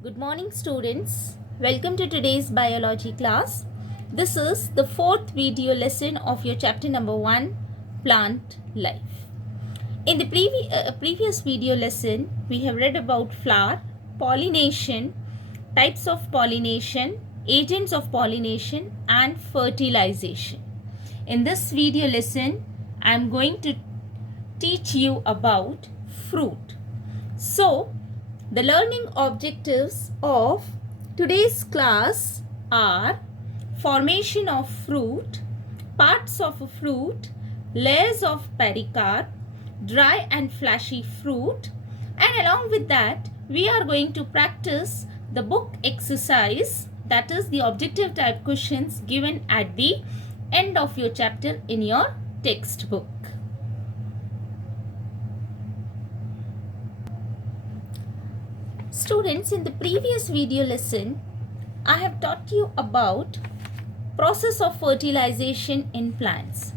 Good morning, students. Welcome to today's biology class. This is the fourth video lesson of your chapter number 1, Plant Life. In the previous video lesson, we have read about flower, pollination, types of pollination, agents of pollination, and fertilization. In this video lesson, I am going to teach you about fruit. So, the learning objectives of today's class are formation of fruit, parts of a fruit, layers of pericarp, dry and fleshy fruit, and along with that we are going to practice the book exercise, that is the objective type questions given at the end of your chapter in your textbook. Students, in the previous video lesson, I have taught you about process of fertilization in plants.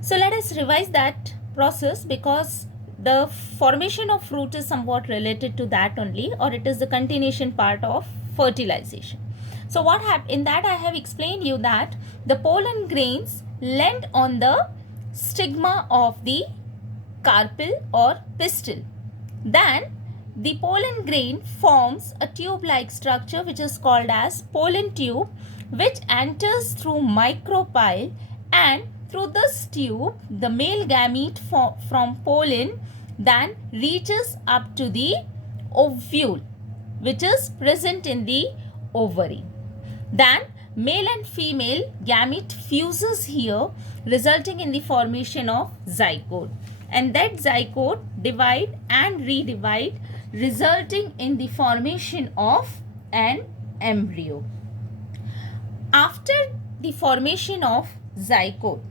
So let us revise that process because the formation of fruit is somewhat related to that only, or it is the continuation part of fertilization. So what happened in that, I have explained you that the pollen grains land on the stigma of the carpel or pistil. Then the pollen grain forms a tube-like structure which is called as pollen tube, which enters through micropyle, and through this tube the male gamete from pollen then reaches up to the ovule which is present in the ovary. Then male and female gamete fuses here, resulting in the formation of zygote, and that zygote divide and redivide, resulting in the formation of an embryo. After the formation of zygote,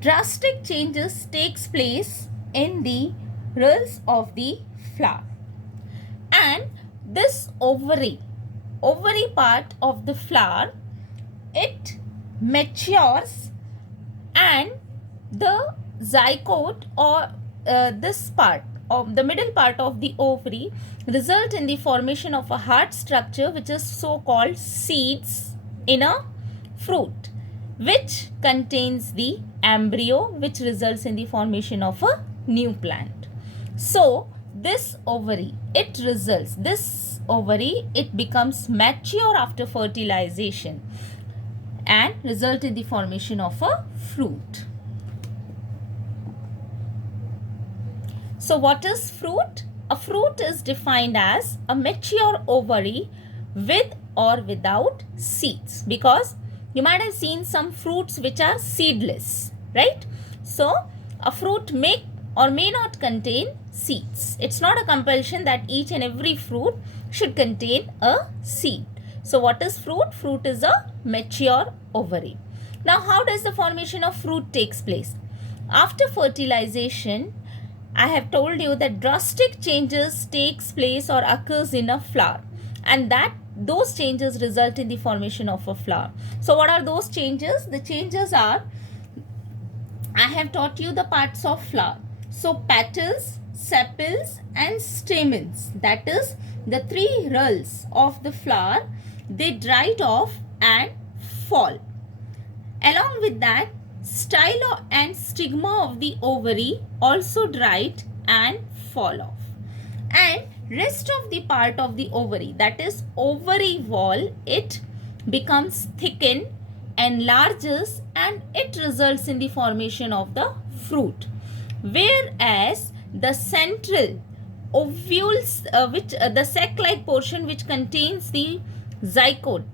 drastic changes takes place in the rils of the flower, and this ovary part of the flower, it matures, and the zygote or this part of the middle part of the ovary result in the formation of a hard structure which is so called seeds in a fruit, which contains the embryo, which results in the formation of a new plant. So this ovary it becomes mature after fertilization and result in the formation of a fruit. So what is fruit? A fruit is defined as a mature ovary with or without seeds, because you might have seen some fruits which are seedless, right? So a fruit may or may not contain seeds. It's not a compulsion that each and every fruit should contain a seed. So what is fruit? Fruit is a mature ovary. Now how does the formation of fruit takes place? After fertilization, I have told you that drastic changes takes place or occurs in a flower, and that those changes result in the formation of a flower. So what are those changes? The changes are, I have taught you the parts of flower. So petals, sepals and stamens, that is the three rils of the flower, they dried off and fall. Along with that, style and stigma of the ovary also dried and fall off, and rest of the part of the ovary, that is ovary wall, it becomes thickened, enlarges, and it results in the formation of the fruit. Whereas the central ovules, the sac-like portion which contains the zygote,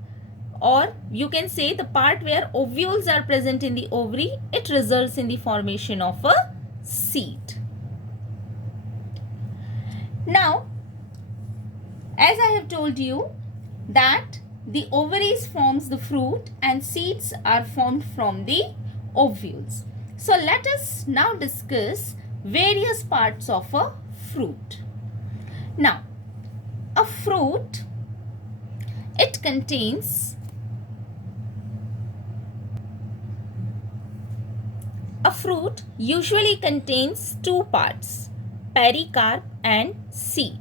or you can say the part where ovules are present in the ovary, it results in the formation of a seed. Now, as I have told you that the ovaries forms the fruit and seeds are formed from the ovules. So let us now discuss various parts of a fruit. Now, a fruit, it contains a fruit usually contains two parts, pericarp and seed.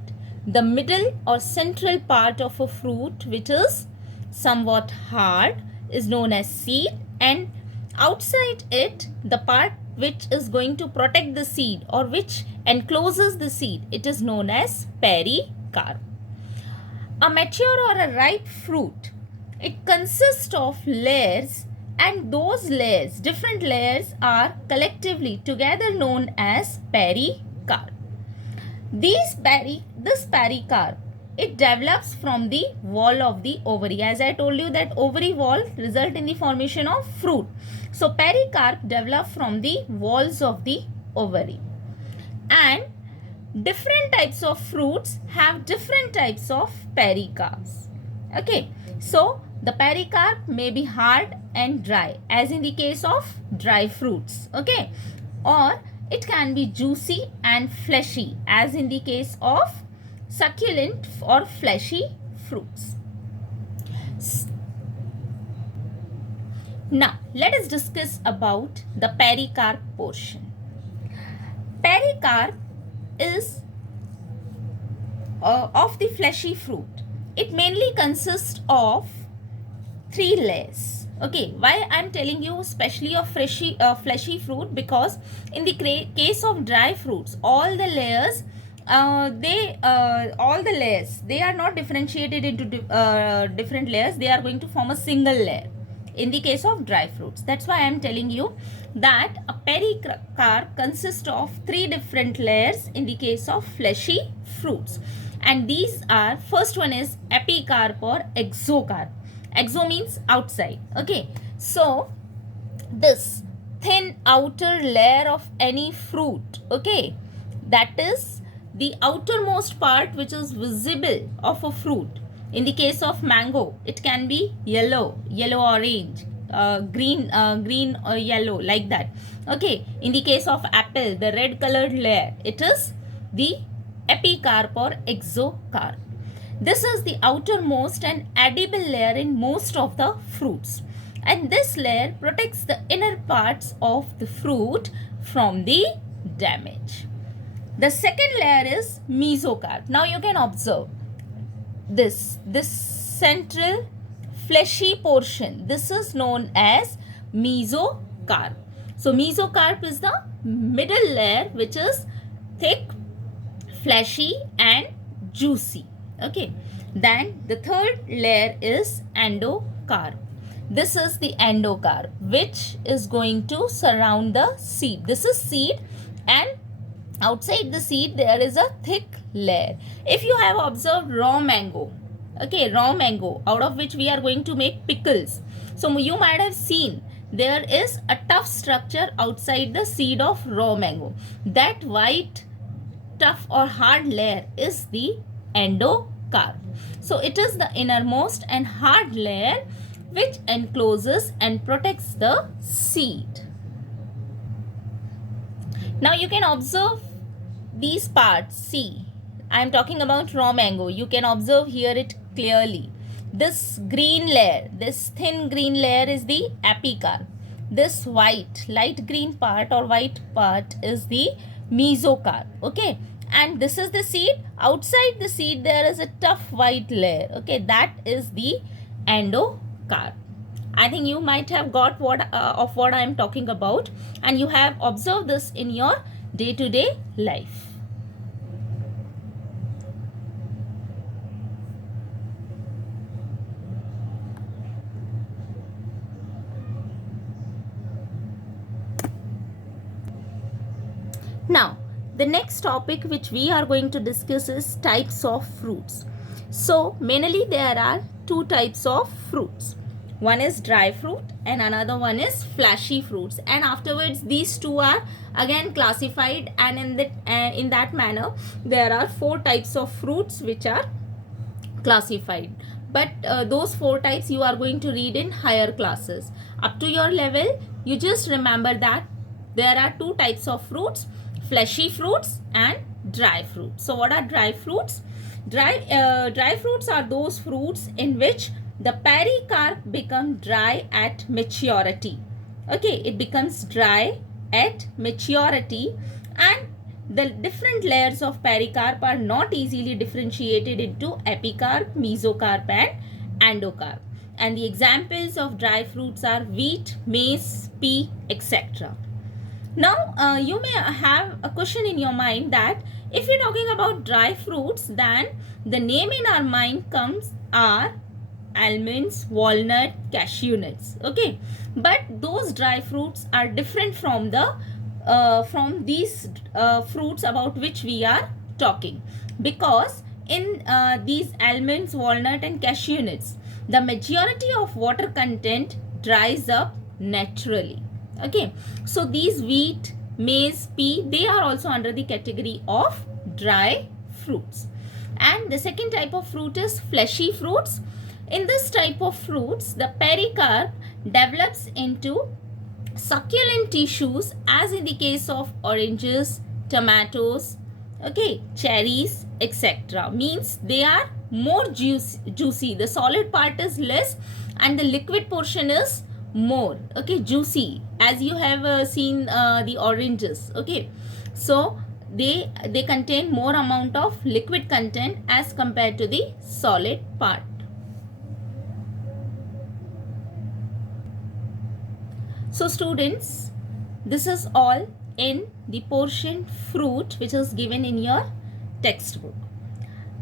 the middle or central part of a fruit which is somewhat hard is known as seed, and outside it, the part which is going to protect the seed or which encloses the seed, it is known as pericarp. A mature or a ripe fruit, it consists of layers, and those layers, different layers, are collectively together known as pericarp. This pericarp, it develops from the wall of the ovary. As I told you that ovary wall result in the formation of fruit. So pericarp develop from the walls of the ovary. And different types of fruits have different types of pericarps. Okay, so the pericarp may be hard and dry, as in the case of dry fruits. Okay, or it can be juicy and fleshy, as in the case of succulent or fleshy fruits. Now, let us discuss about the pericarp portion. Pericarp is of the fleshy fruit. It mainly consists of 3 layers. Okay, why I am telling you especially of fleshy fruit? Because in the case of dry fruits, all the layers they are not differentiated into different layers. They are going to form a single layer in the case of dry fruits. That's why I am telling you that a pericarp consists of 3 different layers in the case of fleshy fruits. And these are, first one is epicarp or exocarp. Exo means outside. Okay, so this thin outer layer of any fruit, okay, that is the outermost part which is visible of a fruit. In the case of mango, it can be yellow orange, green or yellow, like that. Okay, in the case of apple, the red colored layer, it is the epicarp or exocarp. This is the outermost and edible layer in most of the fruits. And this layer protects the inner parts of the fruit from the damage. The second layer is mesocarp. Now you can observe this central fleshy portion. This is known as mesocarp. So mesocarp is the middle layer which is thick, fleshy and juicy. Okay, then the third layer is endocarp. This is the endocarp which is going to surround the seed. This is seed, and outside the seed there is a thick layer. If you have observed raw mango, okay, raw mango out of which we are going to make pickles, so you might have seen there is a tough structure outside the seed of raw mango. That white tough or hard layer is the endocarp. So it is the innermost and hard layer which encloses and protects the seed. Now you can observe these parts. See, I am talking about raw mango. You can observe here it clearly. This green layer, this thin green layer is the epicarp. This white, light green part or white part is the mesocarp. Okay, and this is the seed. Outside the seed there is a tough white layer. Okay, that is the endocarp. I think you might have got what I am talking about, and you have observed this in your day-to-day life. Now, the next topic which we are going to discuss is types of fruits. So, mainly there are 2 types of fruits. One is dry fruit and another one is fleshy fruits. And afterwards, these 2 are again classified, and in that manner, there are 4 types of fruits which are classified. But those 4 types you are going to read in higher classes. Up to your level, you just remember that there are 2 types of fruits: fleshy fruits and dry fruits. So what are dry fruits? Dry fruits are those fruits in which the pericarp become dry at maturity. Okay, it becomes dry at maturity, and the different layers of pericarp are not easily differentiated into epicarp, mesocarp and endocarp. And the examples of dry fruits are wheat, maize, pea, etc. Now, you may have a question in your mind that if you're talking about dry fruits, then the name in our mind comes are almonds, walnut, cashew nuts. Okay, but those dry fruits are different from the these fruits about which we are talking, because in these almonds, walnut and cashew nuts, the majority of water content dries up naturally. Okay, so these wheat, maize, pea, they are also under the category of dry fruits. And the second type of fruit is fleshy fruits. In this type of fruits, the pericarp develops into succulent tissues, as in the case of oranges, tomatoes, okay, cherries, etc. Means they are more juicy. The solid part is less and the liquid portion is more, okay, juicy, as you have seen the oranges. Okay, so they contain more amount of liquid content as compared to the solid part. So students, this is all in the portion fruit which is given in your textbook.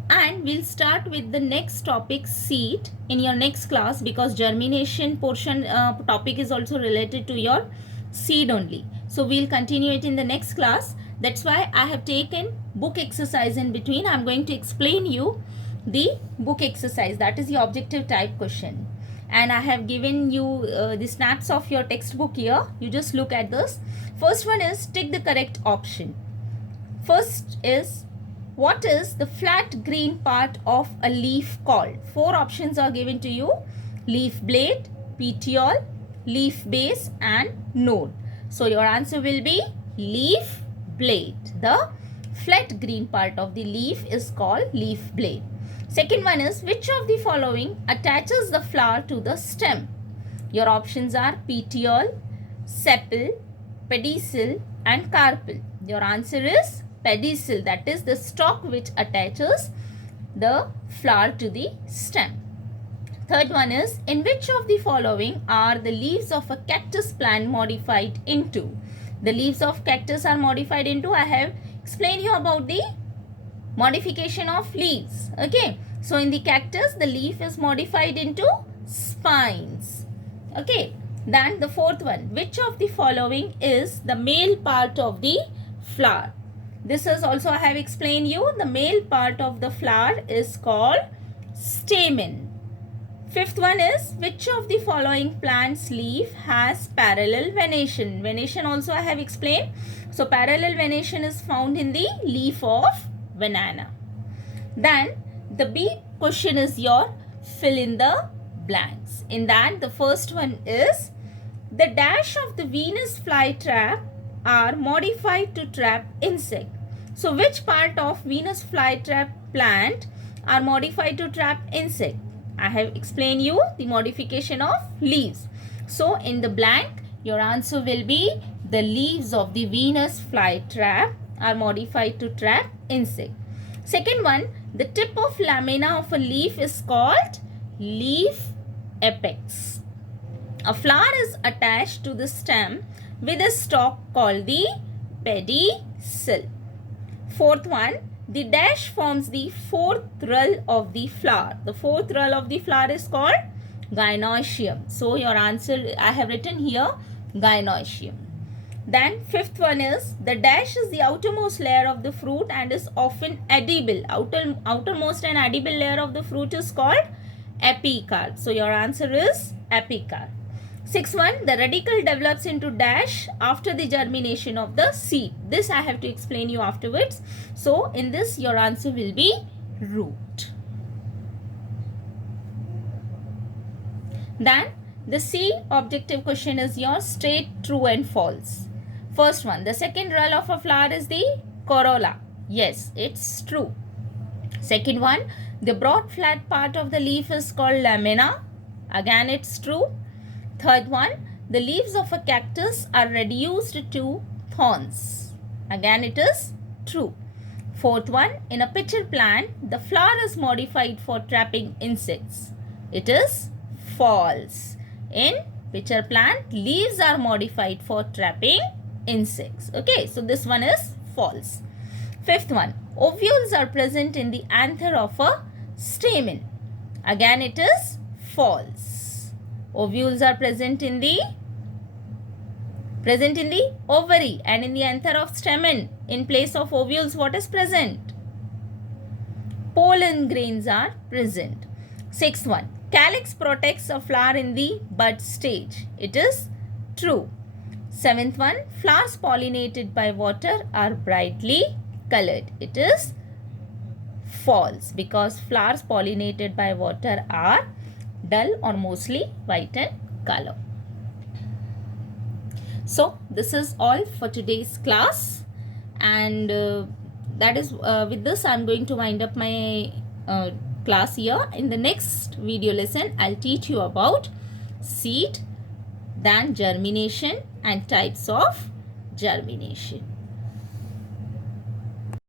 And we'll start with the next topic, seed, in your next class, because germination portion topic is also related to your seed only. So we'll continue it in the next class. That's why I have taken book exercise in between. I'm going to explain you the book exercise, that is the objective type question. And I have given you the snaps of your textbook here. You just look at this. First one is tick the correct option. First is, what is the flat green part of a leaf called? 4 options are given to you: leaf blade, petiole, leaf base and node. So your answer will be leaf blade. The flat green part of the leaf is called leaf blade. Second one is, which of the following attaches the flower to the stem? Your options are petiole, sepal, pedicel and carpel. Your answer is pedicel, that is the stalk which attaches the flower to the stem. Third one is, in which of the following are the leaves of a cactus plant modified into? The leaves of cactus are modified into, I have explained you about the modification of leaves. Okay, so in the cactus, the leaf is modified into spines. Okay, then the fourth one, which of the following is the male part of the flower? This is also, I have explained you, the male part of the flower is called stamen. Fifth one is, which of the following plant's leaf has parallel venation? Venation also I have explained. So parallel venation is found in the leaf of banana. Then the B question is your fill in the blanks. In that, the first one is, the dash of the Venus flytrap are modified to trap insect. So which part of Venus flytrap plant are modified to trap insect? I have explained you the modification of leaves. So in the blank, your answer will be the leaves of the Venus flytrap are modified to trap insect. Second one, the tip of lamina of a leaf is called leaf apex. A flower is attached to the stem with a stalk called the pedicel. Fourth one, the dash forms the fourth rule of the flower. The fourth rule of the flower is called gynoecium. So your answer I have written here, gynoecium. Then fifth one is, the dash is the outermost layer of the fruit and is often edible. Outermost and edible layer of the fruit is called epicarp. So your answer is epicarp. Sixth one, the radicle develops into dash after the germination of the seed. This I have to explain you afterwards. So in this, your answer will be root. Then the C objective question is your straight, true and false. First one, the second rule of a flower is the corolla. Yes, it's true. Second one, the broad flat part of the leaf is called lamina. Again, it's true. Third one, the leaves of a cactus are reduced to thorns. Again, it is true. Fourth one, in a pitcher plant, the flower is modified for trapping insects. It is false. In pitcher plant, leaves are modified for trapping insects. Okay, so this one is false. Fifth one, ovules are present in the anther of a stamen. Again, it is false. Ovules are present in the ovary and in the anther of stamen. In place of ovules, what is present? Pollen grains are present. Sixth one, calyx protects a flower in the bud stage. It is true. Seventh one, flowers pollinated by water are brightly colored. It is false because flowers pollinated by water are dull or mostly white in color. So this is all for today's class, and that is with this I'm going to wind up my class here. In the next video lesson, I'll teach you about seed, then germination and types of germination.